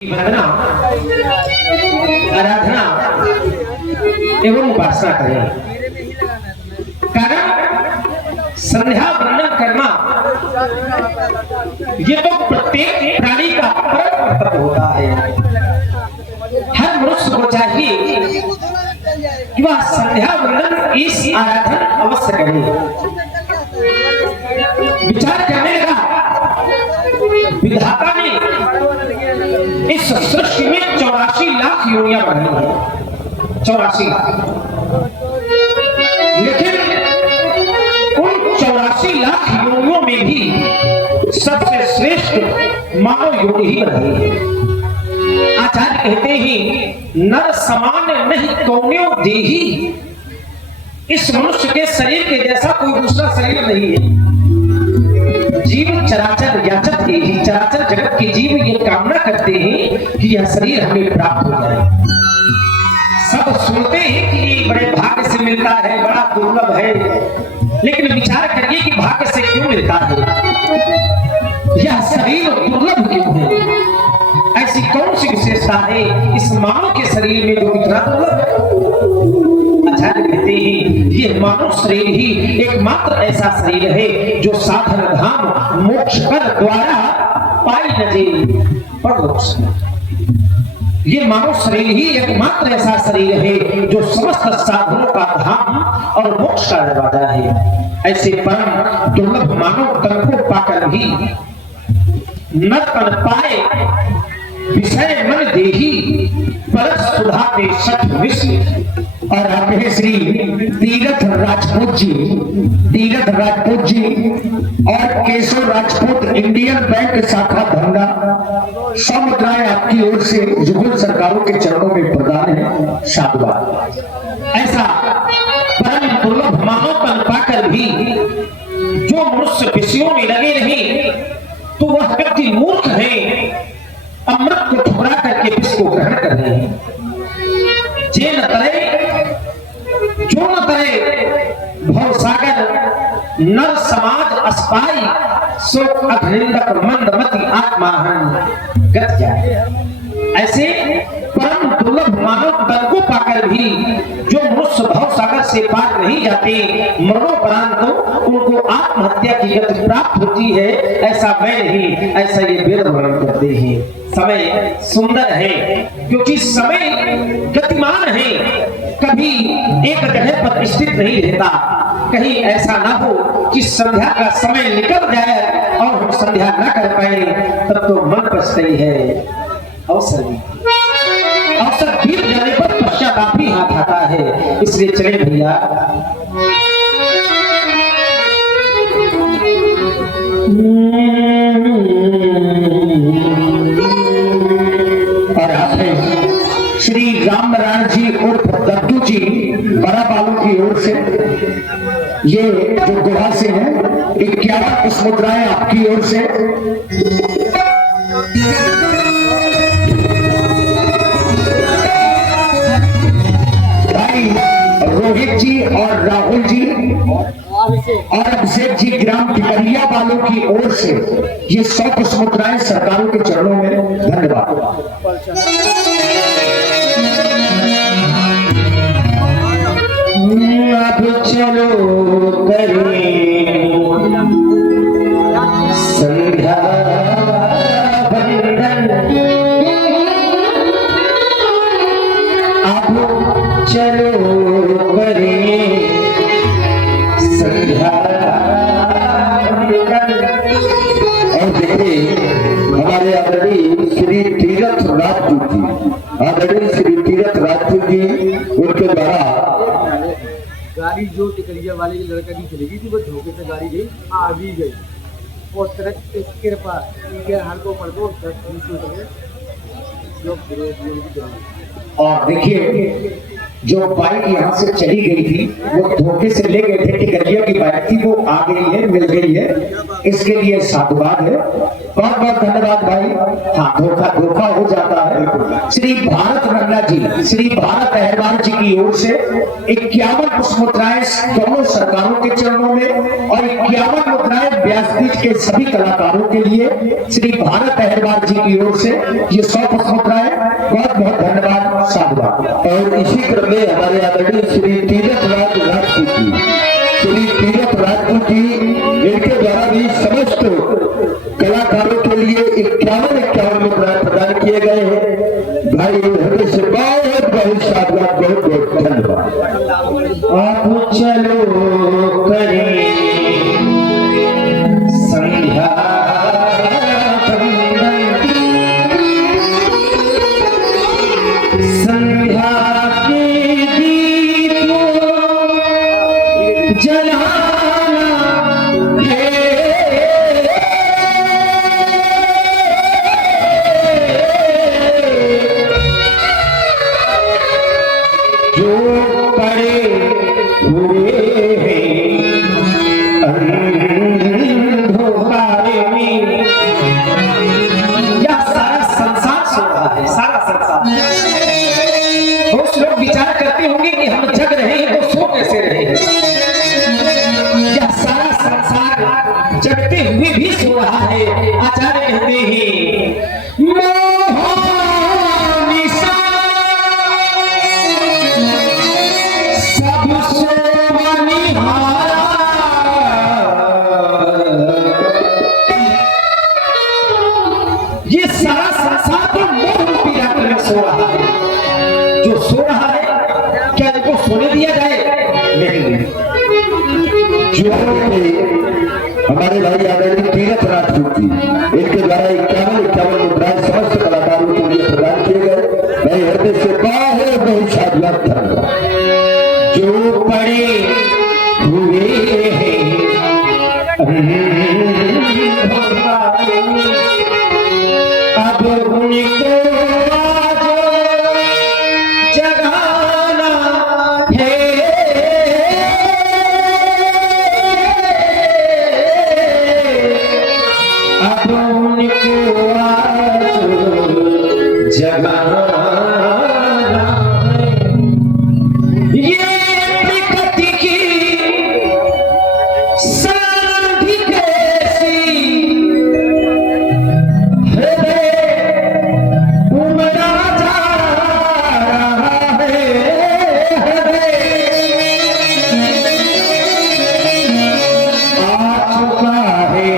वंदना आराधना एवं उपासना करें। कारण संध्या वंदन करना ये तो प्रत्येक प्राणी का परम कर्तव्य होता है। हर मनुष्य को चाहिए कि वह संध्या वंदन इस आराधन अवश्य करे। विचार करने का विधाता ने इस सृष्टि में 84 लाख योनियां बनाई है, 84 लाख। लेकिन उन 84 लाख योनियों में भी सबसे श्रेष्ठ मानव योनि ही बनाई है। आचार्य कहते हैं नर समान नहीं कौन्यो देही। इस मनुष्य के शरीर के जैसा कोई दूसरा शरीर नहीं है। जीव चराचर याचक है, चराचर जगत के जीव ये कामना करते हैं कि यह शरीर हमें प्राप्त हो जाए। सब सुनते हैं कि ये बड़े भाग्य से मिलता है, बड़ा दुर्लभ है। लेकिन विचार करिए कि भाग्य से क्यों मिलता है, यह शरीर दुर्लभ क्यों है? ऐसी कौन सी विशेषता है इस मानव के शरीर में जो इतना दुर्लभ है? आचार्य कहते हैं ये मानव शरीर ही एकमात्र ऐसा शरीर है जो साधन धाम मोक्ष कर द्वारा पाई न जाए पर मोक्ष। ये मानव शरीर ही एकमात्र ऐसा शरीर है जो समस्त साधनों का धाम और मोक्ष का दरवाजा है। ऐसे परम दुर्लभ मानव तन को पाकर भी न तन पाए विषय मन देही परस सुधा के सठ विश्व। और आप श्री तीरथ राजपूत जी और केशव राजपूत इंडियन बैंक शाखा धंधा समुदाय आपकी ओर से जुगुल सरकारों के चरणों में प्रदान है। साधुवाद। ऐसा परम दुर्लभ मानव तन पाकर भी जो मनुष्य विषयों में लगे रहे तो वह व्यक्ति मूर्ख है। अमृत को ठुकरा करके विष को ग्रहण कर रहे हैं। जे न तरे जो न तरे भव सागर नर समाज अस्पाई सो अघनिंदक मंदमति आत्माहन गत जाए। ऐसे परम दुर्लभ मानव तन को पाकर भी जो मनुष्य भव सागर से पार नहीं जाते, मरणोपरांत तो उनको आत्महत्या की गति प्राप्त होती है। ऐसा मैं नहीं, ऐसा ये वेद वर्णन करते हैं। समय सुंदर है क्योंकि समय गतिमान है, कभी एक जगह पर स्थित नहीं रहता। कहीं ऐसा ना हो कि संध्या का समय निकल जाए और हम संध्या ना कर पाए, तब तो मन पछताई है। अवसर बीत जाने पर पश्चाताप भी हाथ आता है। इसलिए चले भैया और आपने श्री राम नारायण जी उर्फ दद्दू जी बड़ा बालू की ओर से ये जो गुहा से है 51 पुष्प मुद्राएं आपकी ओर से। भाई रोहित जी और राहुल जी और अभिषेक जी ग्राम टिकरिया वालों की ओर से ये 100 पुष्प मुद्राएं सरकारों के चरणों में। धन्यवाद। अब चलो करें संध्या वंदन, अब चलो करें संध्या वंदन। और देखिए हमारे आदरणीय श्री तीरथ राजपूत जी, आदरणीय श्री तीरथ राजपूत जी, उनके द्वारा गाड़ी जो टिकरिया वाले लड़का की चली गई थी वो धोखे से गाड़ी गई आ भी गई और ट्रक की कृपा के हाल को पड़ दो और देखिए जो बाइक यहाँ से चली गई थी वो धोखे से ले गए थे। टिकरिया की बाइक थी, वो आ गई है, मिल गई है। इसके लिए साधुवाद है, बहुत बहुत धन्यवाद भाई। हाँ, धोखा हो जाता है। श्री भारत रंगा जी, श्री भारत अहरवाल जी की ओर से 51 पुष्प मुद्राएं दोनों सरकारों के चरणों में और 51 मुद्राएं व्यासपीठ के के सभी कलाकारों के लिए श्री भारत अहरवाल जी की ओर से ये 100 पुष्पमुद्राएं, बहुत बहुत धन्यवाद, साधुवाद। और इसी क्रम में हमारे आदरणीय श्री तीरथराज राजपूत जी, श्री तीरथराज जी, इनके द्वारा भी समस्त कलाकारों के लिए 51 मुद्राएं प्रदान किए गए हैं। भाई हृदय से बहुत बहुत साधुवाद, बहुत बहुत धन्यवाद। आप चलो करें संध्या वंदन, संध्या के दीपों जलाना है, जो पड़े हुए हैं अंधकारे में। यह सारा संसार सो रहा है, सारा संसार। बहुत लोग विचार करते होंगे कि हम जग रहे हैं तो सो कैसे रहे हैं। यह सारा संसार जगते हुए भी सो रहा है। आचार्य कहते हैं सब सोमनिहारा, ये सारा संसार तो मोह रूपी रात्रि में सो रहा है। जो सो रहा है क्या इनको सोने दिया जाए? नहीं। जो हमारे भाई आदरणीय तीरथराज जी, इनके द्वारा 51 मुद्राएं समस्त कलाकारों के लिए प्रदान किए गए। मैं हृदय से बहुत बहुत साधुवाद, धन्यवाद। जो पड़े हुए हैं अंधकारे में, अब उनको आज जगाना है। अब उनको आज जगाना है। ये प्रकृति की संधि कैसी, हृदय उमड़ा जा रहा है। हृदय आ चुका है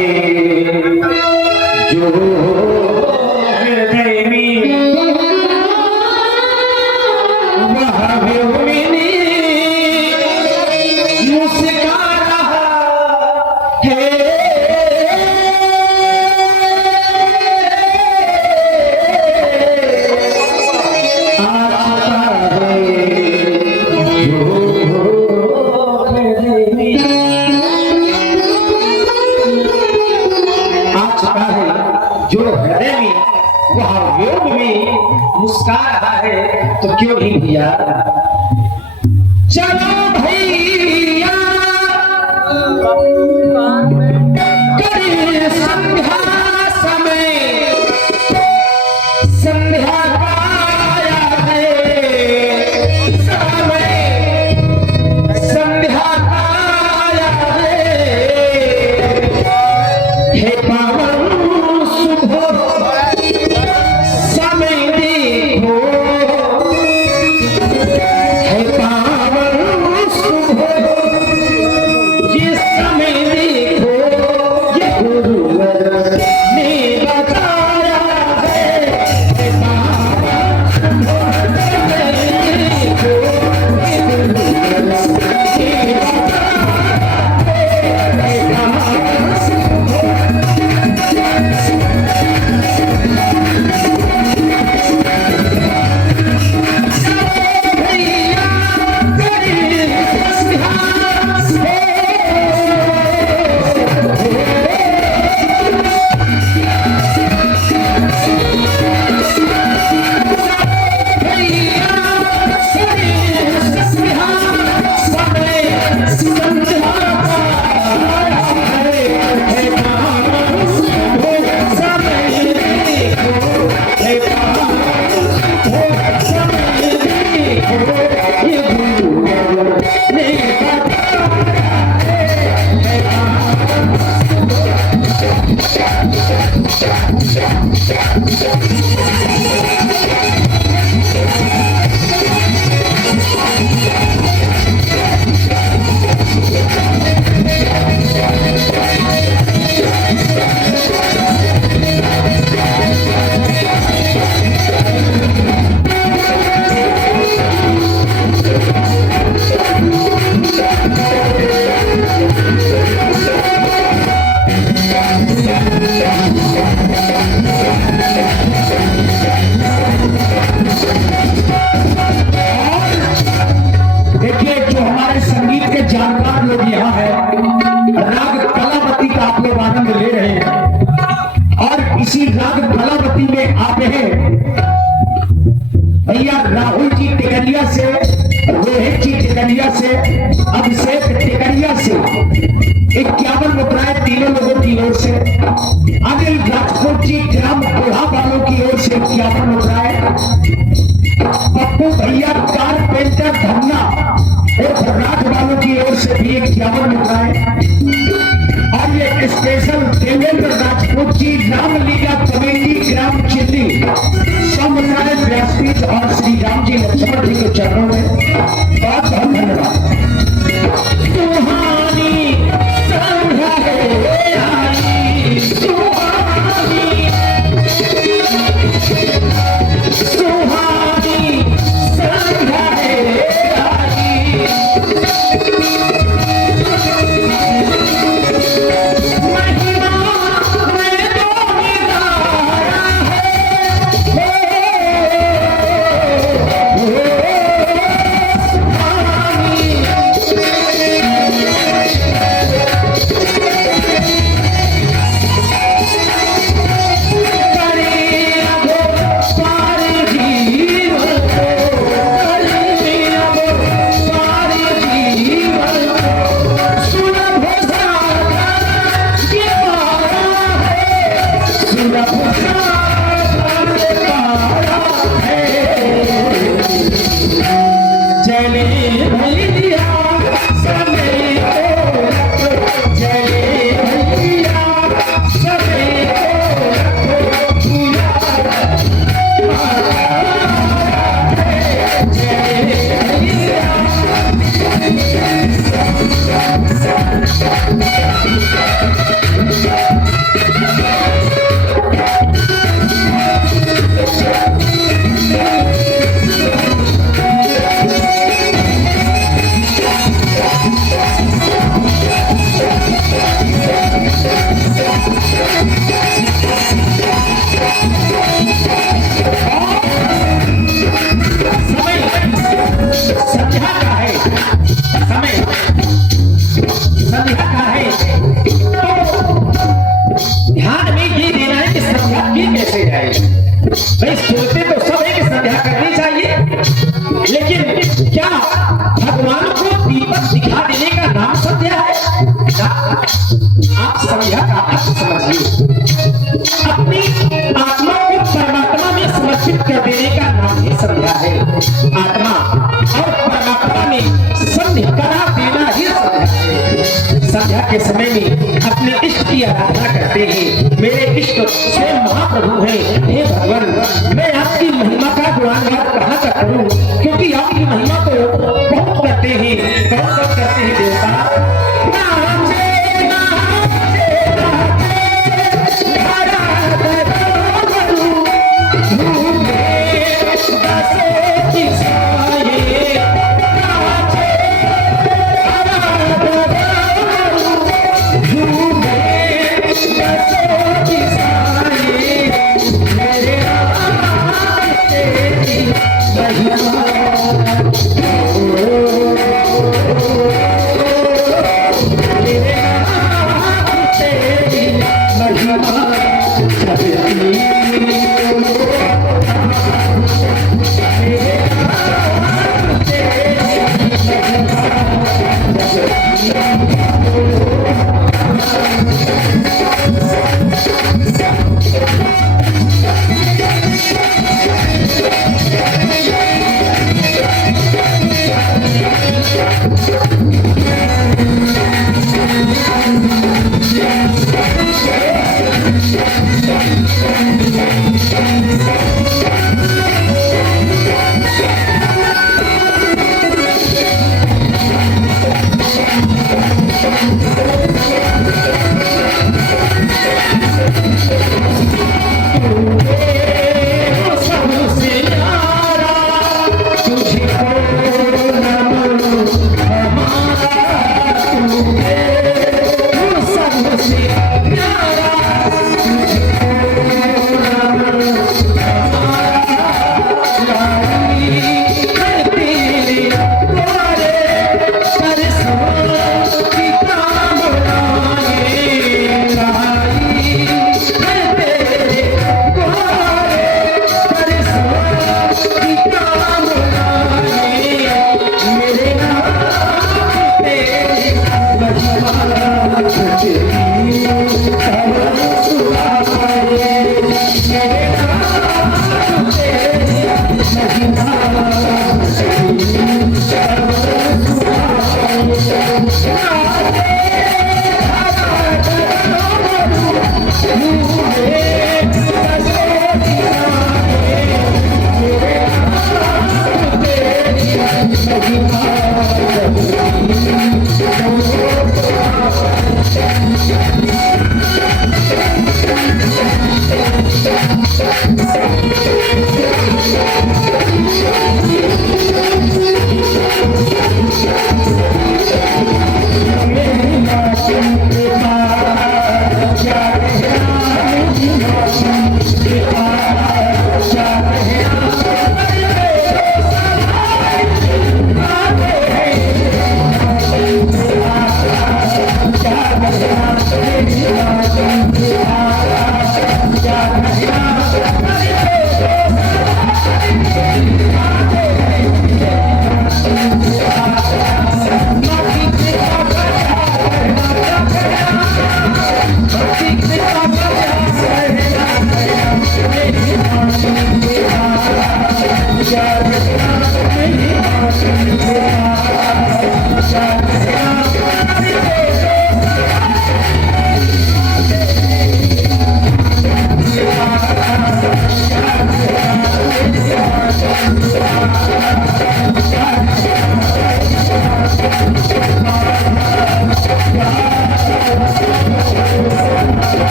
जो हृदय में, वह व्योमिनी मुस्का रहा है। आ चुका है जो हृदय में, आ चुका है जो हृदय में, वह व्योम में मुस्का रहा है। तो क्यों नहीं भैया, चलो भैया करें संध्या समय, संध्या का आया है समय, संध्या का आया है पावन शुभ समय देखो, है पावन शुभ ये समय देखो। ये गुरुवर ने बताया है पावन शुभ समय देखो। ये गुरुवर ने बताया है पावन शुभ। भैया करें संध्या गोसाई व्यासपीठ और श्री राम जी लक्ष्मण जी के चरणों में बहुत बहुत धन्यवाद। सुहानी संध्या है आई, सुहानी सुहानी संध्या है आई, महिमा में तो निराला भाई सोचते तो सब है कि संध्या करनी चाहिए, लेकिन क्या भगवान को दीपक दिखा देने का नाम संध्या है? आप संध्या का अर्थ समझिए, अपनी आत्मा को परमात्मा में समर्पित कर देने का नाम ही संध्या है। आत्मा और परमात्मा में संध्या करा देना ही संध्या है। संध्या के समय में अपने इष्ट की आराधना करते हैं। मेरे इष्ट स्वयं महाप्रभु हैं। हे भगवान, मैं आपकी महिमा का गुणगान कहाँ तक करूं, क्योंकि आपकी महिमा तो बहुत करते हैं। कौन सब करते हैं देवता?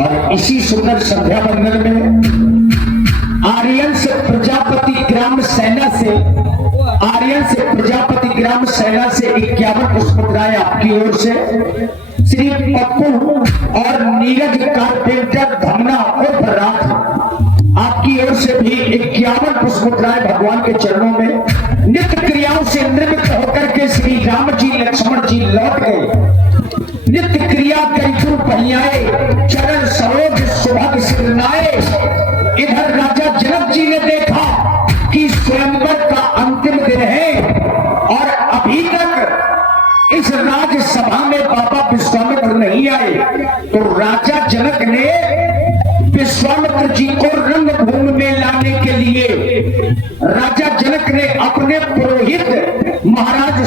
और इसी सुंदर संध्या बंधन में आर्यन से प्रजापति ग्राम सेना से आर्यन से प्रजापति ग्राम सेना से 51 पुष्पराय आपकी ओर से, श्री पप्पू और नीरज कारपेंटर धमना और भरात आपकी ओर से भी 51 पुष्पराय भगवान के चरणों में नित्य क्रियाओं से निवृत्त होकर के श्री राम जी लक्ष्मण जी लौट गए। नित्य क्रिया कई पहियाए चरण सरोज सुभग सिरनाए। इधर राजा जनक जी ने देखा कि स्वयंवर का अंतिम दिन है और अभी तक इस राजसभा में बाबा विश्वामित्र नहीं आए, तो राजा जनक ने विश्वामित्र जी को रंगभूमि में लाने के लिए राजा जनक ने अपने पुरोहित महाराज